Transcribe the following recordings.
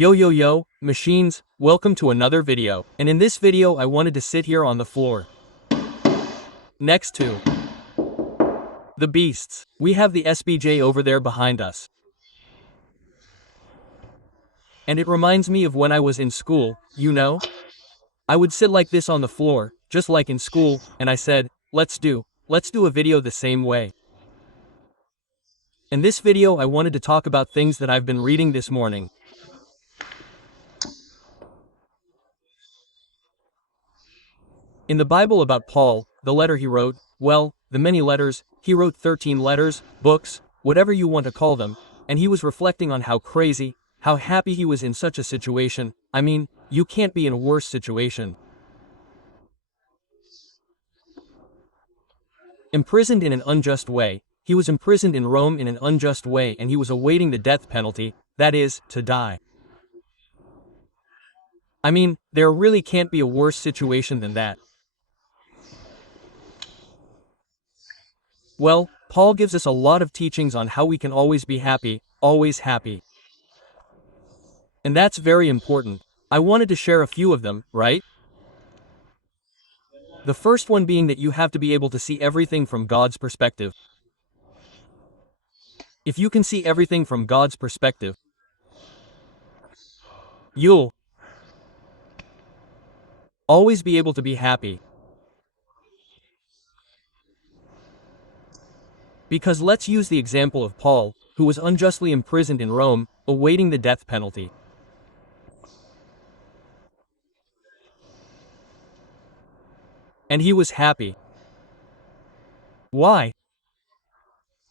Yo, machines, welcome to another video. And in this video I wanted to sit here on the floor next to the beasts. We have the SBJ over there behind us. And it reminds me of when I was in school, you know? I would sit like this on the floor, just like in school, and I said, let's do a video the same way. In this video I wanted to talk about things that I've been reading this morning. In the Bible about Paul, the letter he wrote, well, the many letters, he wrote 13 letters, books, whatever you want to call them, and he was reflecting on how crazy, how happy he was in such a situation. I mean, you can't be in a worse situation. Imprisoned in an unjust way, he was imprisoned in Rome in an unjust way and he was awaiting the death penalty, that is, to die. I mean, there really can't be a worse situation than that. Well, Paul gives us a lot of teachings on how we can always be happy, always happy. And that's very important. I wanted to share a few of them, right? The first one being that you have to be able to see everything from God's perspective. If you can see everything from God's perspective, you'll always be able to be happy. Because let's use the example of Paul, who was unjustly imprisoned in Rome, awaiting the death penalty. And he was happy. Why?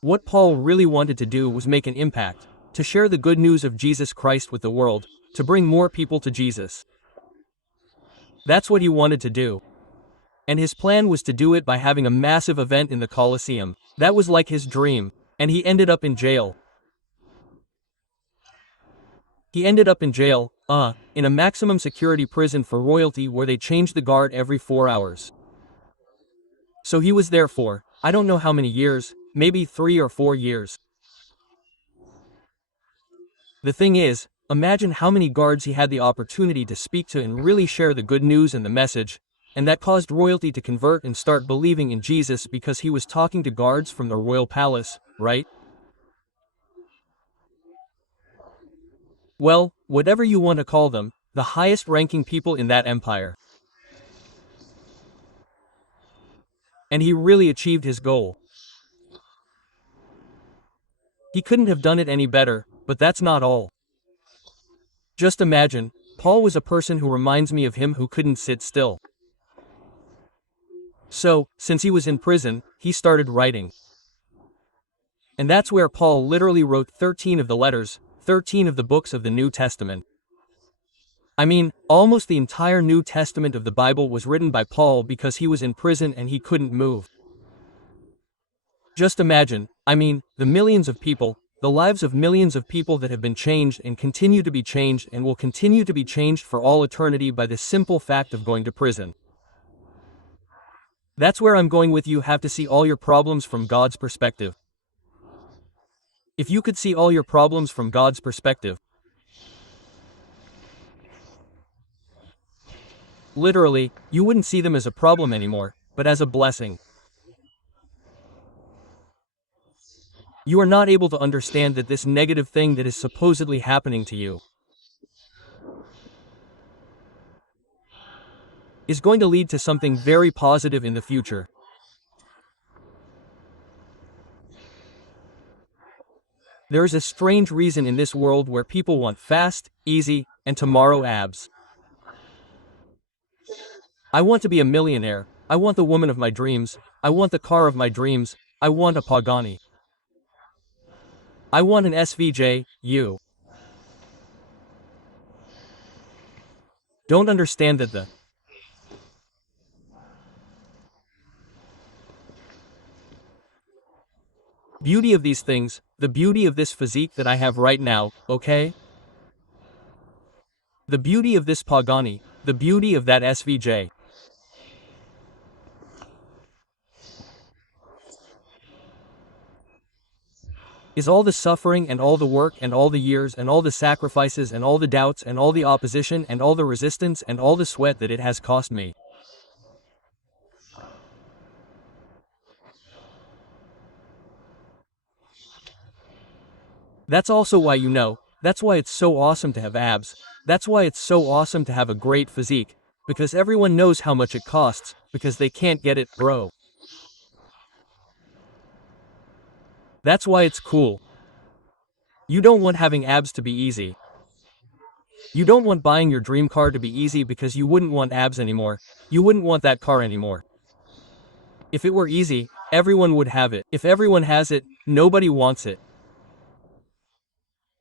What Paul really wanted to do was make an impact, to share the good news of Jesus Christ with the world, to bring more people to Jesus. That's what he wanted to do. And his plan was to do it by having a massive event in the Colosseum. That was like his dream. And he ended up in jail. In a maximum security prison for royalty where they changed the guard every 4 hours. So he was there for, I don't know how many years, maybe 3 or 4 years. The thing is, imagine how many guards he had the opportunity to speak to and really share the good news and the message, and that caused royalty to convert and start believing in Jesus because he was talking to guards from the royal palace, right? Well, whatever you want to call them, the highest ranking people in that empire. And he really achieved his goal. He couldn't have done it any better, but that's not all. Just imagine, Paul was a person who reminds me of him who couldn't sit still. So, since he was in prison, he started writing. And that's where Paul literally wrote 13 of the letters, 13 of the books of the New Testament. I mean, almost the entire New Testament of the Bible was written by Paul because he was in prison and he couldn't move. Just imagine, I mean, the millions of people, the lives of millions of people that have been changed and continue to be changed and will continue to be changed for all eternity by the simple fact of going to prison. That's where I'm going with. You have to see all your problems from God's perspective. If you could see all your problems from God's perspective, literally, you wouldn't see them as a problem anymore, but as a blessing. You are not able to understand that this negative thing that is supposedly happening to you is going to lead to something very positive in the future. There is a strange reason in this world where people want fast, easy, and tomorrow abs. I want to be a millionaire. I want the woman of my dreams. I want the car of my dreams. I want a Pagani. I want an SVJ, you don't understand that the beauty of these things, the beauty of this physique that I have right now, okay? The beauty of this Pagani, the beauty of that SVJ. Is all the suffering and all the work and all the years and all the sacrifices and all the doubts and all the opposition and all the resistance and all the sweat that it has cost me. That's also why that's why it's so awesome to have abs. That's why it's so awesome to have a great physique. Because everyone knows how much it costs, because they can't get it, bro. That's why it's cool. You don't want having abs to be easy. You don't want buying your dream car to be easy because you wouldn't want abs anymore. You wouldn't want that car anymore. If it were easy, everyone would have it. If everyone has it, nobody wants it.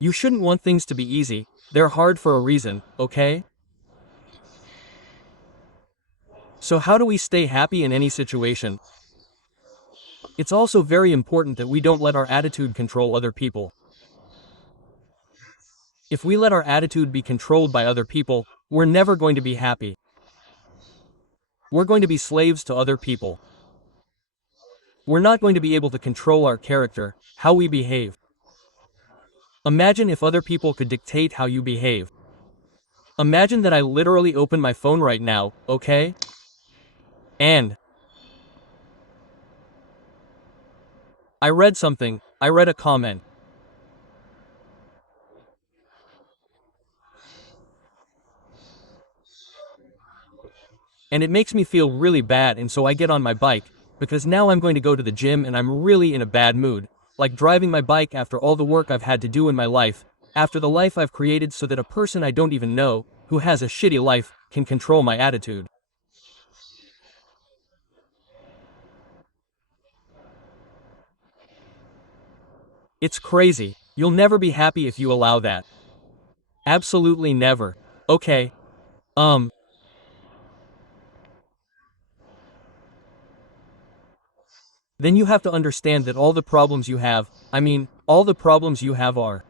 You shouldn't want things to be easy. They're hard for a reason, okay? So how do we stay happy in any situation? It's also very important that we don't let our attitude control other people. If we let our attitude be controlled by other people, we're never going to be happy. We're going to be slaves to other people. We're not going to be able to control our character, how we behave. Imagine if other people could dictate how you behave. Imagine that I literally open my phone right now, okay? And I read a comment. And it makes me feel really bad, and so I get on my bike, because now I'm going to go to the gym and I'm really in a bad mood, like driving my bike after all the work I've had to do in my life, after the life I've created so that a person I don't even know, who has a shitty life, can control my attitude. It's crazy. You'll never be happy if you allow that. Absolutely never. Okay. Then you have to understand that all the problems you have, all the problems you have are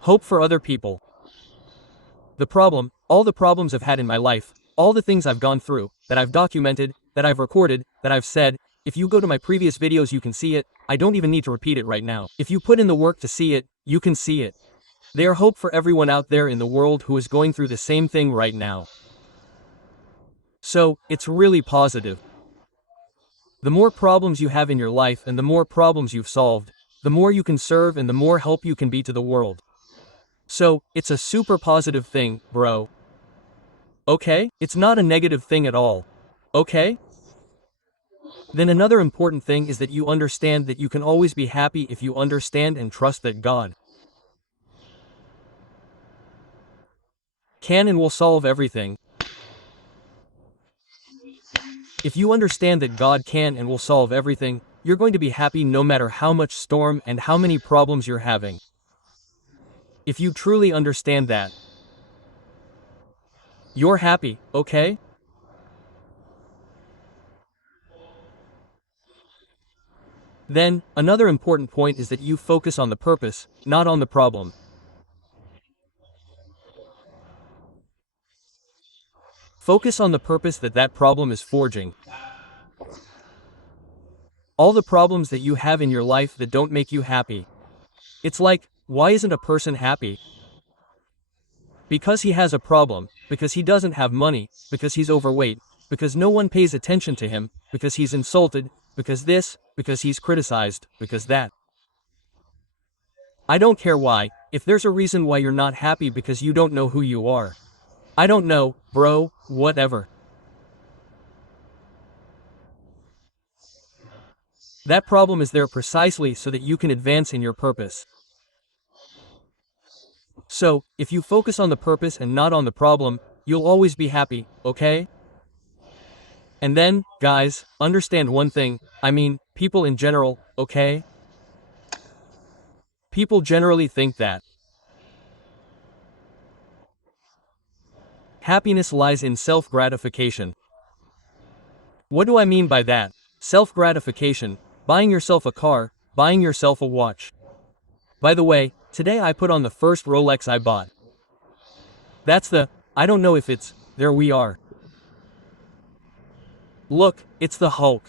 hope for other people. All the problems I've had in my life, all the things I've gone through, that I've documented, that I've recorded, that I've said, if you go to my previous videos you can see it, I don't even need to repeat it right now. If you put in the work to see it, you can see it. They are hope for everyone out there in the world who is going through the same thing right now. So, it's really positive. The more problems you have in your life and the more problems you've solved, the more you can serve and the more help you can be to the world. So, it's a super positive thing, bro. Okay? It's not a negative thing at all. Okay? Then another important thing is that you understand that you can always be happy if you understand and trust that God can and will solve everything. If you understand that God can and will solve everything, you're going to be happy no matter how much storm and how many problems you're having. If you truly understand that, you're happy, okay? Then, another important point is that you focus on the purpose, not on the problem. Focus on the purpose that problem is forging. All the problems that you have in your life that don't make you happy. It's like, why isn't a person happy? Because he has a problem, because he doesn't have money, because he's overweight, because no one pays attention to him, because he's insulted, because this, because he's criticized, because that. I don't care why, if there's a reason why you're not happy because you don't know who you are. I don't know, bro, whatever. That problem is there precisely so that you can advance in your purpose. So, if you focus on the purpose and not on the problem, you'll always be happy, okay? And then, guys, understand one thing, people in general, okay? People generally think that happiness lies in self-gratification. What do I mean by that? Self-gratification, buying yourself a car, buying yourself a watch. By the way, today I put on the first Rolex I bought. I don't know if it's, there we are. Look, it's the Hulk.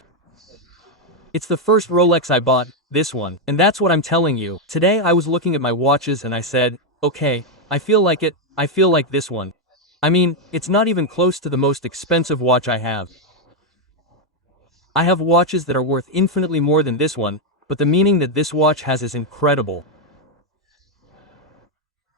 It's the first Rolex I bought, this one. And that's what I'm telling you. Today I was looking at my watches and I said, okay, I feel like it, I feel like this one. I mean, it's not even close to the most expensive watch I have. I have watches that are worth infinitely more than this one, but the meaning that this watch has is incredible.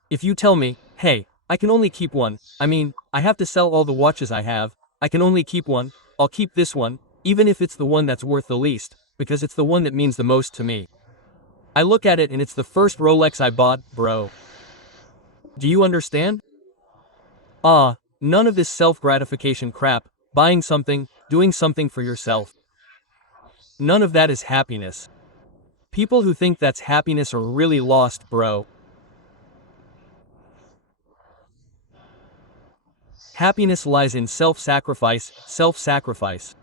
If you tell me, hey, I can only keep one, I mean, I have to sell all the watches I have, I can only keep one, I'll keep this one, even if it's the one that's worth the least, because it's the one that means the most to me. I look at it and it's the first Rolex I bought, bro. Do you understand? None of this self-gratification crap, buying something, doing something for yourself. None of that is happiness. People who think that's happiness are really lost, bro. Happiness lies in self-sacrifice, self-sacrifice.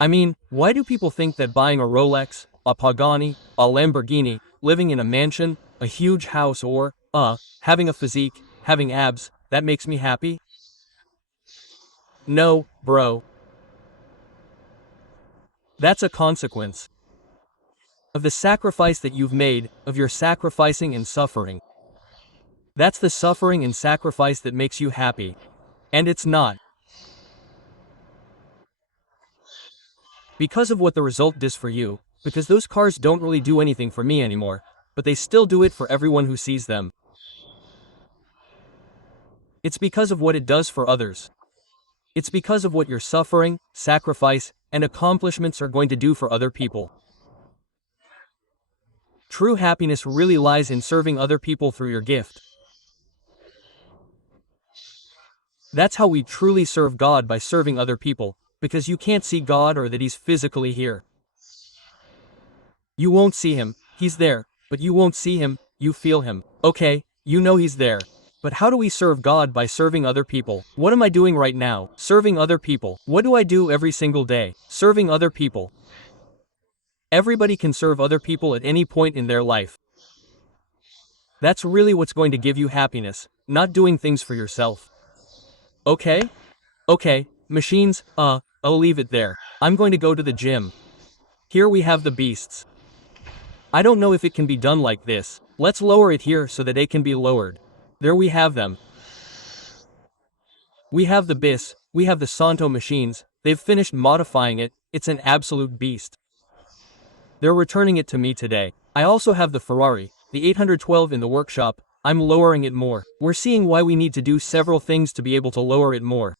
I mean, why do people think that buying a Rolex, a Pagani, a Lamborghini, living in a mansion, a huge house or, having a physique, having abs, that makes me happy? No, bro. That's a consequence of the sacrifice that you've made, of your sacrificing and suffering. That's the suffering and sacrifice that makes you happy. And it's not. Because of what the result does for you, because those cars don't really do anything for me anymore, but they still do it for everyone who sees them. It's because of what it does for others. It's because of what your suffering, sacrifice, and accomplishments are going to do for other people. True happiness really lies in serving other people through your gift. That's how we truly serve God, by serving other people, because you can't see God or that He's physically here. You won't see Him, He's there, but you won't see Him, you feel Him. Okay, you know He's there. But how do we serve God? By serving other people. What am I doing right now? Serving other people. What do I do every single day? Serving other people. Everybody can serve other people at any point in their life. That's really what's going to give you happiness, not doing things for yourself. Okay? Okay, machines, I'll leave it there. I'm going to go to the gym. Here we have the beasts. I don't know if it can be done like this. Let's lower it here so that it can be lowered. There we have them. We have the BIS, we have the Santo machines, they've finished modifying it, it's an absolute beast. They're returning it to me today. I also have the Ferrari, the 812 in the workshop, I'm lowering it more. We're seeing why we need to do several things to be able to lower it more.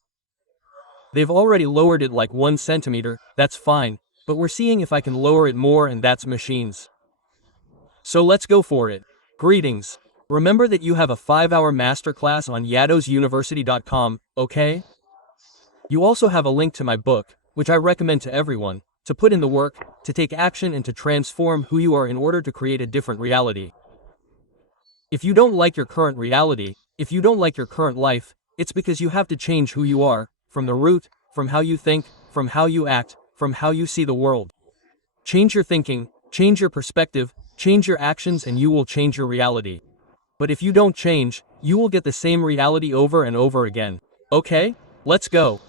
They've already lowered it like 1 centimeter, that's fine, but we're seeing if I can lower it more, and that's machines. So let's go for it. Greetings. Remember that you have a 5-hour masterclass on yadosuniversity.com, okay? You also have a link to my book, which I recommend to everyone, to put in the work, to take action and to transform who you are in order to create a different reality. If you don't like your current reality, if you don't like your current life, it's because you have to change who you are, from the root, from how you think, from how you act, from how you see the world. Change your thinking, change your perspective, change your actions, and you will change your reality. But if you don't change, you will get the same reality over and over again. Okay? Let's go.